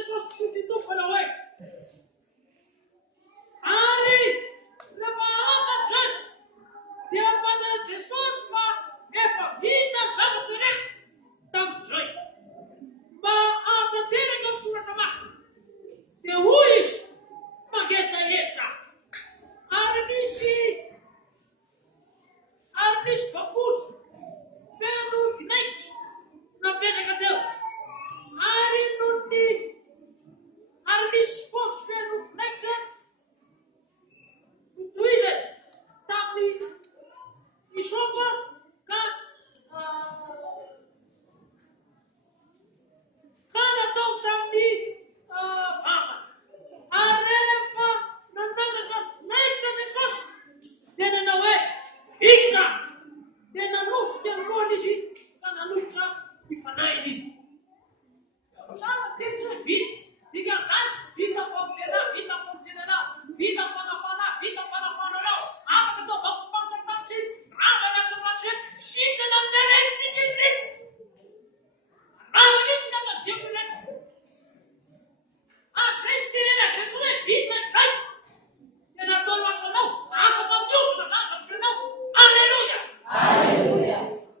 Jesus kujitu pada we. Ari lama amat dia pada Jesus ma epa vida tam turis tam joy. Ma ada dele kam sura samas. De huis mageta yeta. Arnis bagus. Venu finite. Na pena cadê? Ari nundi. Arnis sports venu finite. Tuize. Tapi isopa ka kana tau tambi fama. Arefa nanana ka naita de sos. Dena na we. Fica. Dena luz que anonisi kana lucha ifanaini. Sama dentro vida. Diga kan fica fontenar, fica fana, fica fana não. Ama que tô bom para tanto. Ama na sua gente. Fica na net, fica. Ama isso que tá dizendo. A gente era Jesus é vida, sai. E na tua nacional, ama com Deus, na nacional. Aleluia. Aleluia.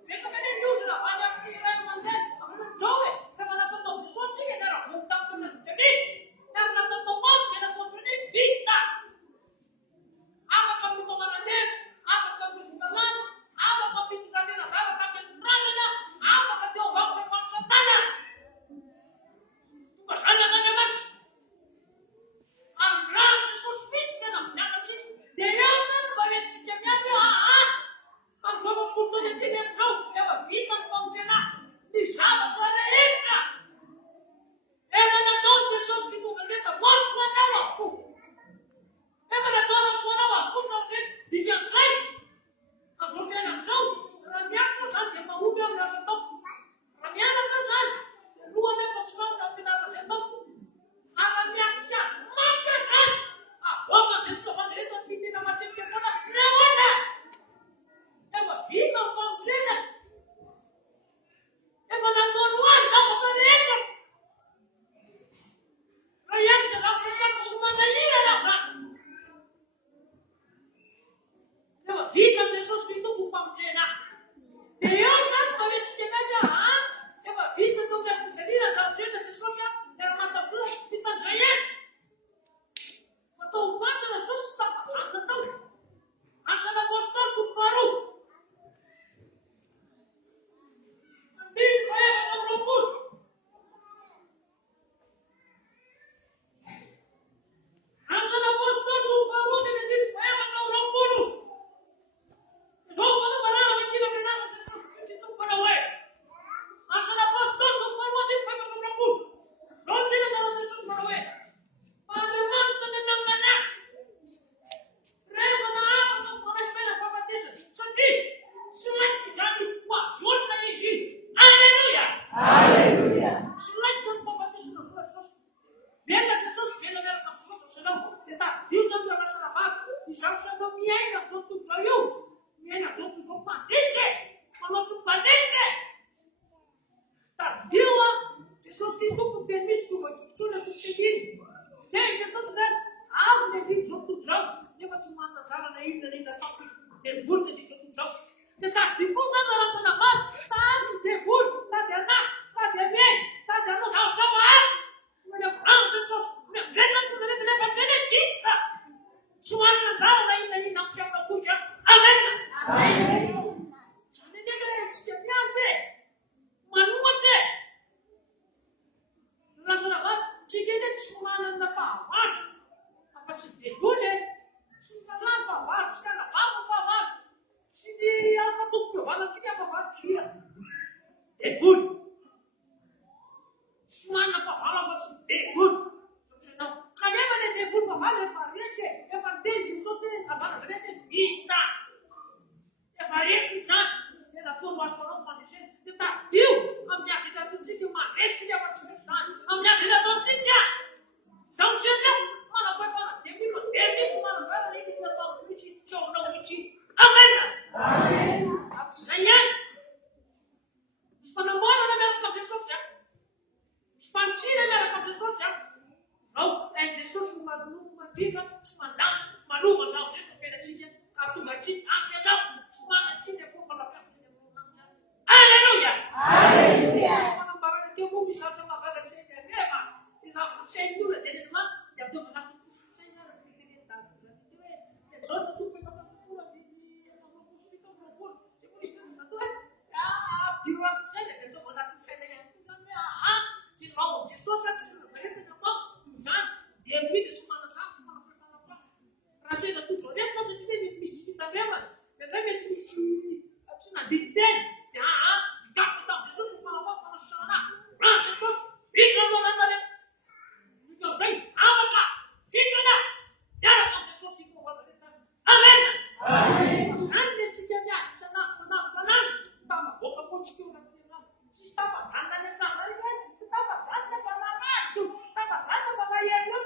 Essa que é Deus na olha que vai mandar, ama joe, para na tua só tinha era um tanto na gente. Na tua mão, que na tua gente vida. Ama com tu manade, ama com tu sudalan, ama com tu cadeira, ama com tu nana, ama com teu volta com satana. Tu passando na demais. András suspite na minha Deus não vai te queimar. Andou por todo de dentro, é uma vida condenar. Deixava sua letra. Era na dor de Jesus que tu fazia, voz na cara. Era na dor da sua nova, puta vez, de que atrás. A profeta não, a minha casa, que uma rubia me ajudou. A minha casa, lua me continuou na final da gente. A minha tia, mata, a roupa de escova de reta, filha da matriz que toda, não anda. É uma vida fantástica. É uma natureza, já uma tarefa. Raiante da presença sumada ira na frente. É uma vida de Jesus Cristo com fantástica. Deus não vai te queimar. É uma vida de uma futilidade da vida de Jesus. Era uma tarefa hospitalaria. Quando o quanto Jesus está passando, então, acha da postura do farol. Digo eu sobre o mundo. Acha da postura do farol, ele diz eu sobre o mundo. Então, quando o farol vai tirar a nada, você não para o ar. Acha da postura do farol, ele vai sobre o mundo. Não tira da Jesus para o ar. Para o mundo, você não enganar. Reva na água, só para esperar para bater. Só diz, se não é que já viu o azul na Egito. Aleluia! Aleluia! Se não é que já bater isso nas suas pessoas. Venha Jesus, venha ver a pessoa, senão, está, Deus não vai achar a barra, e já não me ainda, tu traiu. Me ainda, tu só padece. Quando tu padece. Tá, viu lá? Jesus que tu tem isso, tu não tem seguido. Tem Jesus, né? Ah, de vir junto já. Leva se manda já na ilha nem da top de burta de junto já. De tá de conta da nossa da mão. Tá de burta, tá de na, tá de bem, tá de no já já. Mas não, Jesus, Jesus não deve levar de vida. Suana já na ilha nem não já não puja. Amém. Amém. Já nem deve se queimar. Manuate. Nasa na ba? Sige de suana na pa. Apa si dehule? Suana pa ba? Suana pa ba? Sige apa tu ba? Sige apa ba? Sige. Dehul. Suana pa ba? Si dehul. Senão, cadê vai dehul pa ba? É parente, é parente, só tem a ba de vida. É parente, sabe? É da tua nacional família. Tá, viu? A minha vida não tinha uma esse é uma atividade. A minha vida não tinha. São não. Mano, vai falar. Tem isso, mano. Vai ali que eu tô me sentindo, não me sentindo. Amém. Amém. Senhor. Está na moda da minha cabeça, certo? Está tira da Jesosy zao tain'i Jesosy mandrika sy mandamy manova zao zay fampianantsika ka tonga tsy asy anao somany antsika koa fanapiavana amin'izany. Alleluia! Fanambarana teo moa misy zavatra mahagagatsaina nefa ny zavatra tsy hain'ny olona dia ny masy dia ataovana anaty fosi-tsaina ary ny teneniny tahaka izany teo hoe zao ny tompoko efa-pamafora ny apôstôly fito amby roapolo zay moa misy tena natao hoe abdiro anaty saina dia ataovana anaty saina ihany koa zany hoe tsy ao amin'i Jesosy tsy sinabaretana atao izany dia mity somanakamo somanaprefanakamo raha sena tobaretina satria dia mety misy fitandremana mety mety misy tsy nandiny teny dia vikapika tamin'i Jesosy fanafao fanasana Jesosy vitra alohananareo vitan'izay afaka vitrana miaraka amin'i Jesosy tia kovazaretana. Amen. Zany ny antsika miady sanandro tamavoaka fotsika eo anatin'ny tsy tafajanona ny an-trano tsy tafajanona fa narary tafajana fa naheno